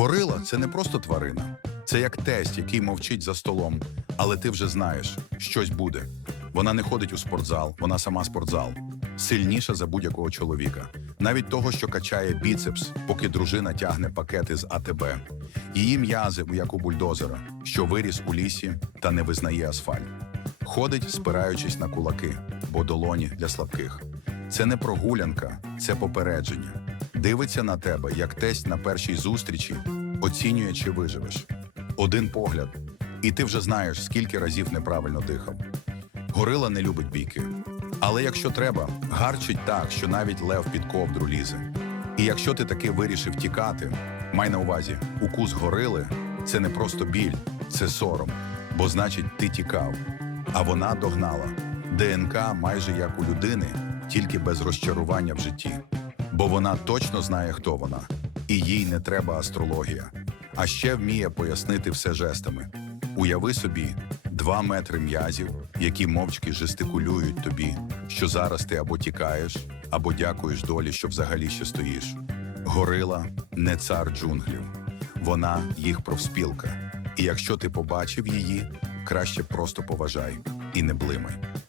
Горила це не просто тварина, це як тесть, який мовчить за столом, але ти вже знаєш, щось буде. Вона не ходить у спортзал, вона сама спортзал. Сильніша за будь-якого чоловіка, навіть того, що качає біцепс, поки дружина тягне пакети з АТБ. Її м'язи, як у бульдозера, що виріс у лісі та не визнає асфальт. Ходить, спираючись на кулаки, бо долоні для слабких. Це не прогулянка, це попередження. Дивиться на тебе, як тесть на першій зустрічі, оцінює, чи виживеш. Один погляд, і ти вже знаєш, скільки разів неправильно дихав. Горила не любить бійки. Але якщо треба, гарчить так, що навіть лев під ковдру лізе. І якщо ти таки вирішив тікати, май на увазі, укус горили це не просто біль, це сором, бо значить ти тікав. А вона догнала. ДНК майже як у людини, тільки без розчарування в житті. Бо вона точно знає, хто вона, і їй не треба астрологія. А ще вміє пояснити все жестами. Уяви собі два метри м'язів, які мовчки жестикулюють тобі, що зараз ти або тікаєш, або дякуєш долі, що взагалі ще стоїш. Горила не цар джунглів, вона їх профспілка. І якщо ти побачив її, краще просто поважай і не блимай.